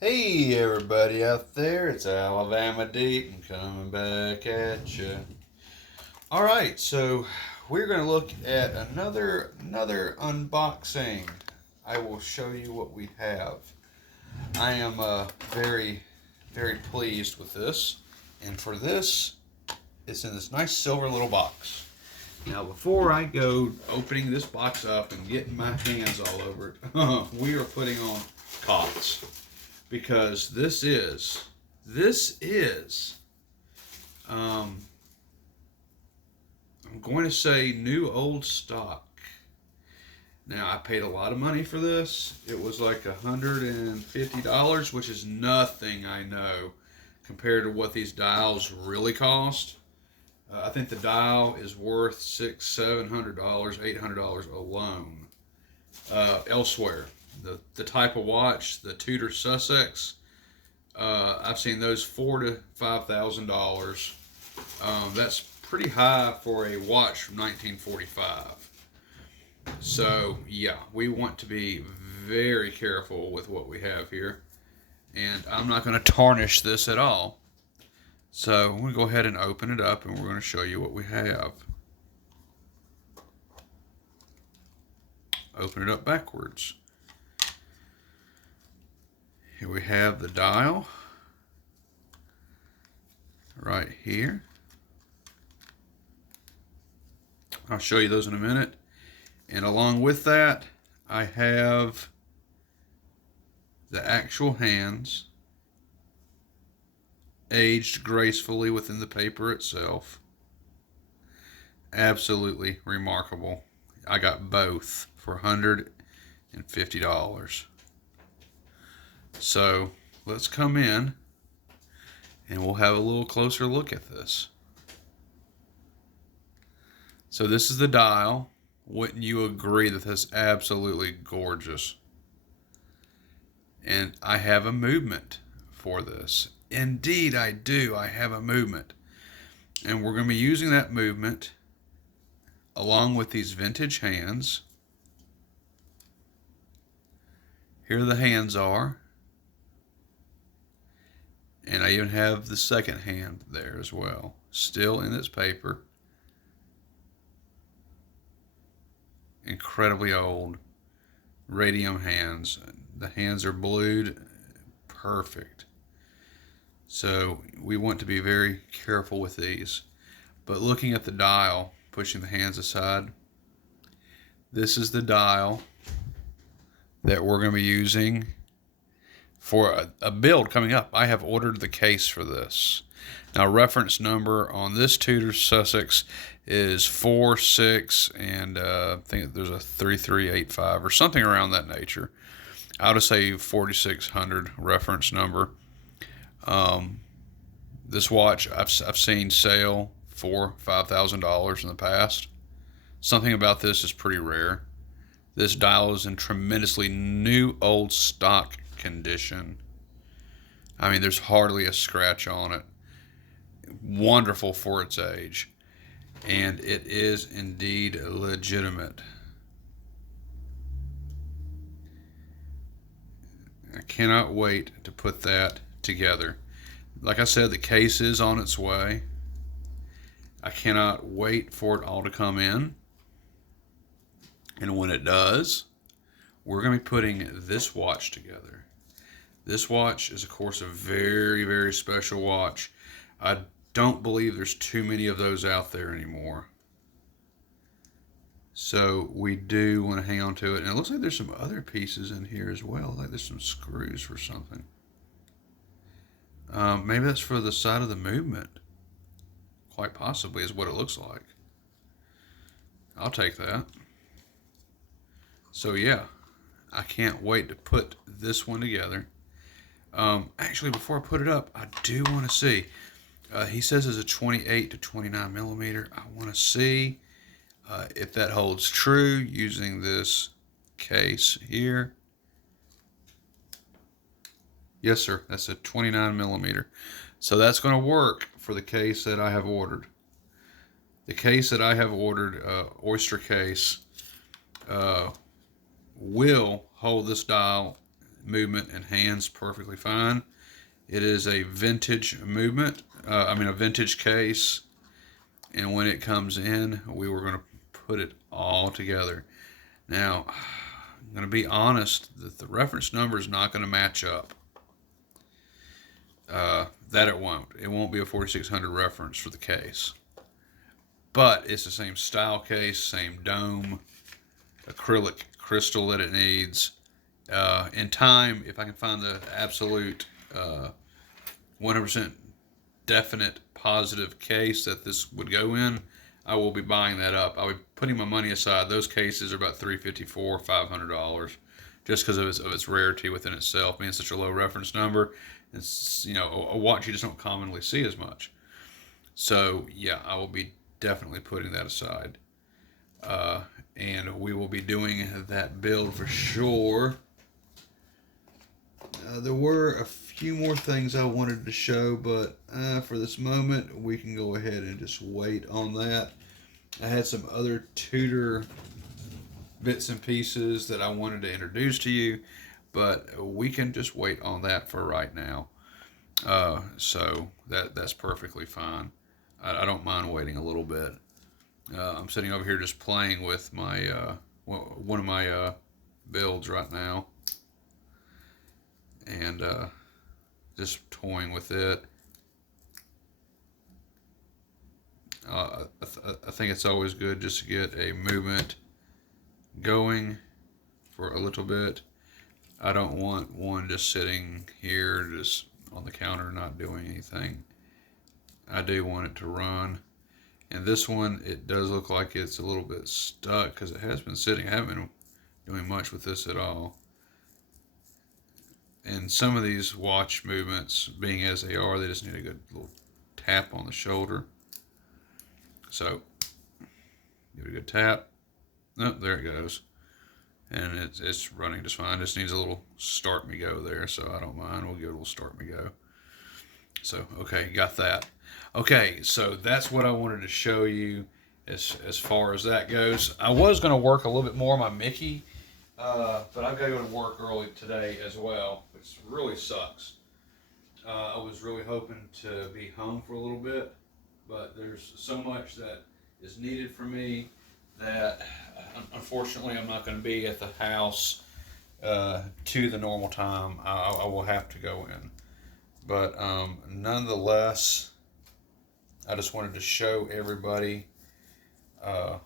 Hey everybody out there, it's Alabama Deep and coming back at you. All right, so we're going to look at another unboxing. I will show you what we have. I am very pleased with this, and for this, it's in this nice silver little box. Now, before I go opening this box up and getting my hands all over it, we are putting on cots because this is um, I'm going to say new old stock. Now I paid a lot of money for this. It was like $150, which is nothing, I know, compared to what these dials really cost. I think the dial is worth $700, $800 alone. Elsewhere, the type of watch, the Tudor Sussex, I've seen those $4,000 to $5,000. That's pretty high for a watch from 1945. So yeah, we want to be very careful with what we have here, and I'm not going to tarnish this at all. So I'm going to go ahead and open it up, and we're going to show you what we have. Open it up backwards. Here we have the dial right here. I'll show you those in a minute. And along with that, I have the actual hands aged gracefully within the paper itself. Absolutely remarkable. I got both for $150. So let's come in and we'll have a little closer look at this. So this is the dial. Wouldn't you agree that that's absolutely gorgeous? And I have a movement for this. Indeed, I do. I have a movement. And we're going to be using that movement along with these vintage hands. Here the hands are. And I even have the second hand there as well, still in its paper. Incredibly old radium hands. The hands are blued, perfect. So we want to be very careful with these. But looking at the dial, pushing the hands aside, this is the dial that we're going to be using for a build coming up. I have ordered the case for this. Now, reference number on this Tudor Sussex is 46, and I think there's a 3385 or something around that nature. I'll just say 4600 reference number. This watch I've seen sale for $5,000 in the past. Something about this is pretty rare. This dial is in tremendously new old stock condition. I mean, there's hardly a scratch on it. Wonderful for its age. And it is indeed legitimate. I cannot wait to put that together. Like I said, the case is on its way. I cannot wait for it all to come in. And when it does, we're going to be putting this watch together. This watch is, of course, a very special watch. I don't believe there's too many of those out there anymore. So we do want to hang on to it. And it looks like there's some other pieces in here as well. Like there's some screws for something. Maybe that's for the side of the movement. Quite possibly is what it looks like. I'll take that. So yeah, I can't wait to put this one together. Actually, before I put it up, I do want to see. He says it's a 28 to 29 millimeter. I want to see if that holds true using this case here. Yes, sir. That's a 29 millimeter. So that's going to work for the case that I have ordered. The case that I have ordered, Oyster case, will hold this dial movement and hands perfectly fine. It is a vintage movement, a vintage case, and when it comes in, we were going to put it all together. Now, I'm going to be honest that the reference number is not going to match up. That it won't. It won't be a 4600 reference for the case. But it's the same style case, same dome, acrylic crystal that it needs. In time, if I can find the absolute 100% definite positive case that this would go in, I will be buying that up. I'll be putting my money aside. Those cases are about $354, $500, just because of its rarity within itself, being such a low reference number. It's a watch you just don't commonly see as much. So yeah, I will be definitely putting that aside, and we will be doing that build for sure. There were a few more things I wanted to show, but for this moment, we can go ahead and just wait on that. I had some other Tudor bits and pieces that I wanted to introduce to you, but we can just wait on that for right now. So that's perfectly fine. I don't mind waiting a little bit. I'm sitting over here just playing with my one of my builds right now, and just toying with it. I think it's always good just to get a movement going for a little bit. I don't want one just sitting here just on the counter not doing anything. I do want it to run. And this one, it does look like it's a little bit stuck because it has been sitting. I haven't been doing much with this at all. And some of these watch movements, being as they are, they just need a good little tap on the shoulder. So, give it a good tap. Oh, there it goes. And it's running just fine. Just needs a little start me go there, so I don't mind. We'll give it a little start me go. So, okay, got that. Okay, so that's what I wanted to show you as far as that goes. I was going to work a little bit more on my Mickey, but I've got to go to work early today as well, which really sucks. I was really hoping to be home for a little bit, but there's so much that is needed for me that unfortunately I'm not going to be at the house to the normal time. I will have to go in. But nonetheless, I just wanted to show everybody the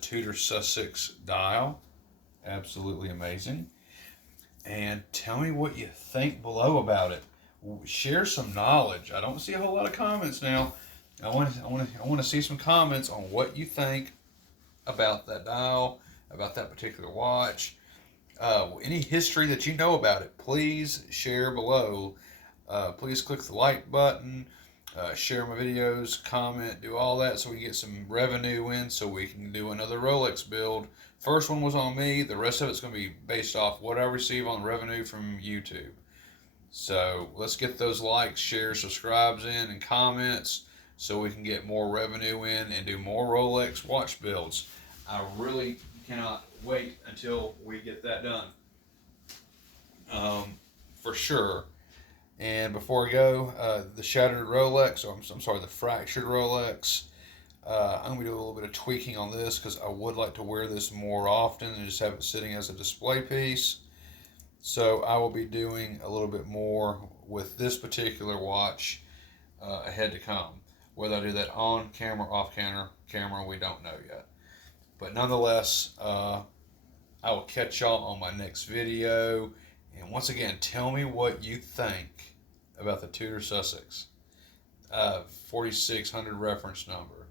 Tudor Sussex dial. Absolutely amazing. And tell me what you think below about it. Share some knowledge. I don't see a whole lot of comments now. I want to see some comments on what you think about that dial, about that particular watch. Any history that you know about it, please share below. Please click the like button, share my videos, comment, do all that so we can get some revenue in so we can do another Rolex build. First one was on me. The rest of it's going to be based off what I receive on revenue from YouTube. So let's get those likes, shares, subscribes in, and comments so we can get more revenue in and do more Rolex watch builds. I really cannot wait until we get that done. For sure. And before I go, the shattered Rolex, or I'm sorry, the fractured Rolex, I'm going to do a little bit of tweaking on this because I would like to wear this more often and just have it sitting as a display piece. So I will be doing a little bit more with this particular watch ahead to come. Whether I do that on camera, off camera, we don't know yet. But nonetheless, I will catch y'all on my next video. And once again, tell me what you think about the Tudor Sussex 4600 reference number.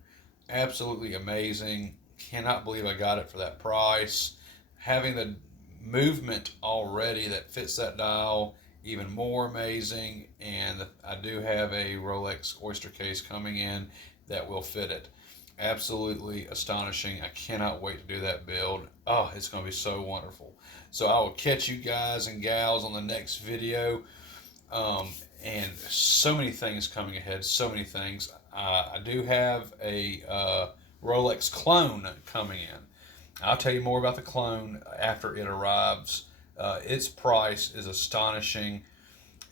Absolutely amazing. Cannot believe I got it for that price. Having the movement already that fits that dial, even more amazing. And I do have a Rolex Oyster case coming in that will fit it. Absolutely astonishing. I cannot wait to do that build. Oh, it's going to be so wonderful. So I will catch you guys and gals on the next video. And so many things coming ahead, so many things. I do have a Rolex clone coming in. I'll tell you more about the clone after it arrives Its price is astonishing.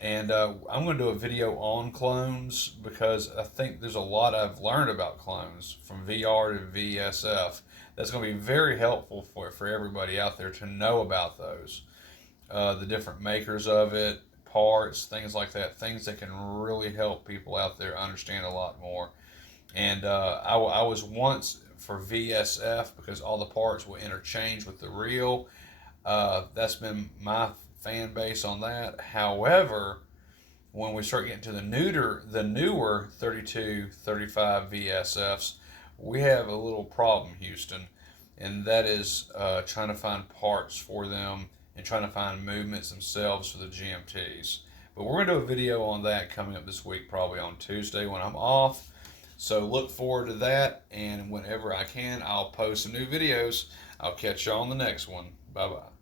And I'm going to do a video on clones because I think there's a lot I've learned about clones from VR to VSF that's going to be very helpful for everybody out there to know about those. The different makers of it, parts, things like that, things that can really help people out there understand a lot more. And I was once for VSF because all the parts will interchange with the real. That's been my fan base on that. However, when we start getting to the newer 32, 35 VSFs, we have a little problem, Houston, and that is trying to find parts for them and trying to find movements themselves for the GMTs. But we're going to do a video on that coming up this week, probably on Tuesday when I'm off. So look forward to that, and whenever I can, I'll post some new videos. I'll catch you on the next one. Bye bye.